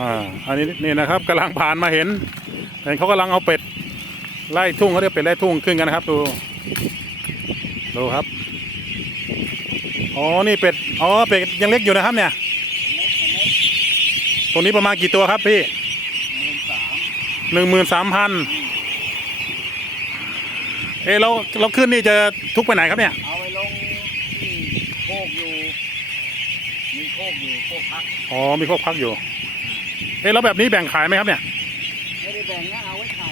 อ่าอันนี้นี่นะครับกำลังผ่านมาเห็นเห็นเขากำลังเอาเป็ดไล่ทุ่งเขาเรียกเป็ดไล่ทุ่งขึ้นกันนะครับ ดูดูครับอ๋อนี่เป็ดอ๋อเป็ดยังเล็กอยู่นะครับเนี่ยตรงนี้ประมาณกี่ตัวครับพี่หมื่นสามหนึ่งหมื่นสามพันเอะเราเราขึ้นนี่จะทุกไปไหนครับเนี่ยเอาไปลงที่โคกอยู่มีโคกอยู่โคกพักอ๋อมีพวกพักอยู่ เอะแล้วแบบนี้แบ่งขายไหมครับเนี่ย ไม่ได้แบ่งนะเอาไว้ไข่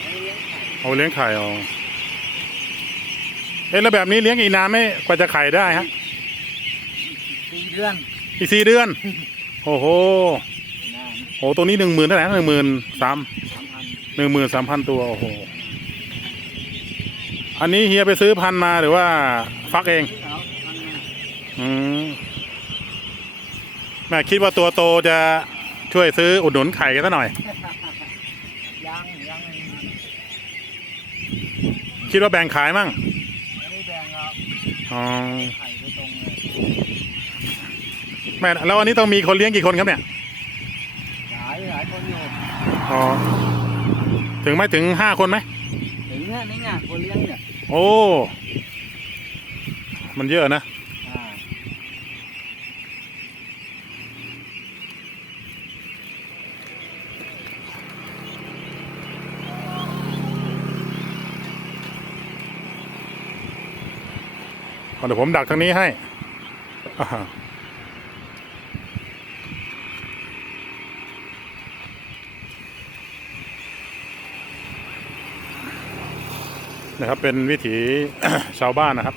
เอาไว้เลี้ยงไข่เอาเลี้ยงไข่อ๋อเอ๊ะแล้วแบบนี้เลี้ยงอีกนานไหม่กว่าจะไข่ได้ฮะ สี่เดือนอีกสี่เดือน โอ้โหนานโอ้ตัวนี้หนึ่งหมื่นเท่าไหร่หนึ่งหมื่นสามสามพันหนึ่งหมื่นสามพันตัว โอ้โห อันนี้เฮียไปซื้อพันธุ์มาหรือว่าฟักเอง ที่เขาทำงานอืม แม่คิดว่าตัวโตจะช่วยซื้ออุดหนุนไข่กันสักหน่อย ยังยังคิดว่าแบ่งขายมั่งไม่ได้แบ่งหรอกอ๋อไข่โดยตรงเลยแม่แล้วอันนี้ต้องมีคนเลี้ยงกี่คนครับเนี่ยหลายหลายคนอยู่อ๋อถึงไหมถึงห้าคนไหมถึงเนี่ยนี่ไงคนเลี้ยงเนี่ยโอ้ มันเยอะนะ เดี๋ยวผมดักทางนี้ให้นะครับเป็นวิถีชาวบ้านนะครับ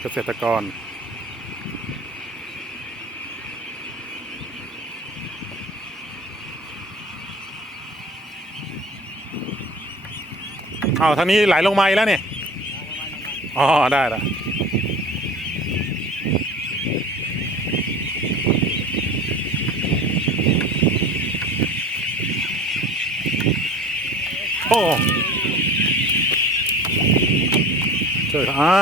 เกษตรกร เอาทางนี้ไหลลงมาอีกแล้วเนี่ย อ๋อได้ละโอ้เจออ่า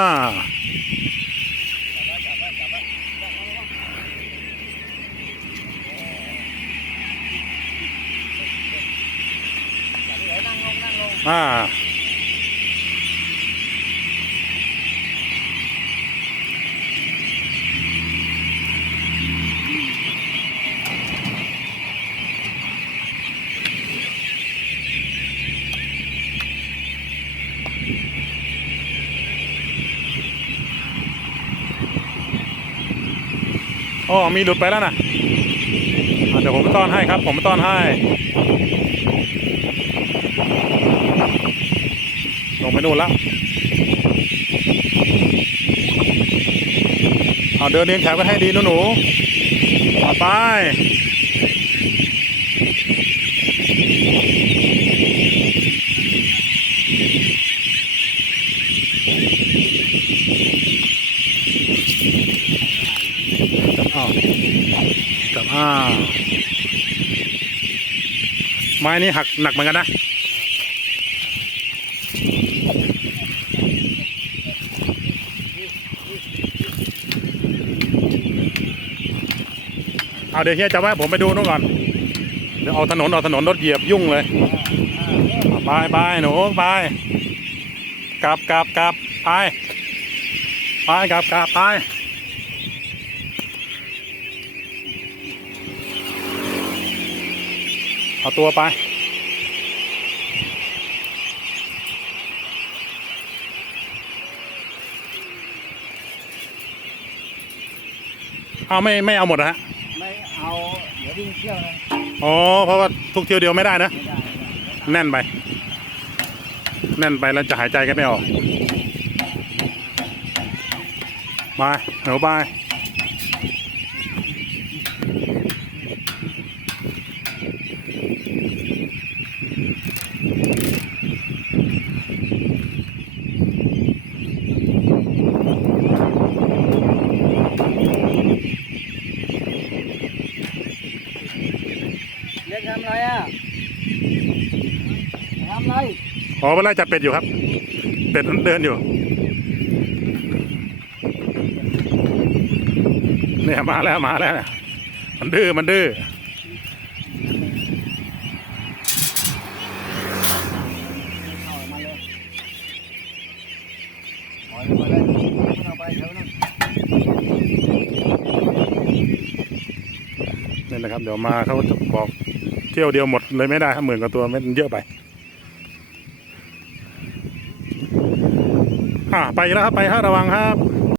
อ่า อ๋อมีหลุดไปแล้วนะอะเดี๋ยวผมต้อนให้ครับ ผมต้อนให้ ลงไปนู่นแล้วเอาเดินเรียงแถวกันให้ดีหนูหนูๆเอาไป อ้าวจับอ้าวไม้นี้หักหนักเหมือนกันนะเอาเดี๋ยวเฮียจะไว้ผมไปดูนู่นก่อน เดี๋ยวเอาถนนเอาถนนรถเหยียบยุ่งเลยเอาไปไปหนูไปกลับกลับกลับไปไปกลับกลับไป เอาตัวไป เอาไม่ไม่เอาหมดนะฮะ ไม่เอาเดี๋ยววิ่งเที่ยวเลยอ๋อ เพราะว่าทุกเที่ยวเดียวไม่ได้นะ ไม่ได้ไม่ได้แน่นไป แน่นไปแล้วจะหายใจกันไม่ออก ไปหนูไป เรียกทำอะไรอะทำอะไรอ๋อเวลาจับเป็ดอยู่ครับ เป็ดมันเดินอยู่ เนี่ยมาแล้วมาแล้ว มันดื้อมันดื้อ เอามาเลยปล่อยไปเลยไม่ต้องไปเดี๋ยวนั้น นี่นะครับ เดี๋ยวมาเขาจะบอกเที่ยวเดียวหมดเลยไม่ได้ครับหมื่นกว่าตัวมันเยอะไปอ่าไปแล้วครับไปฮะระวังครับ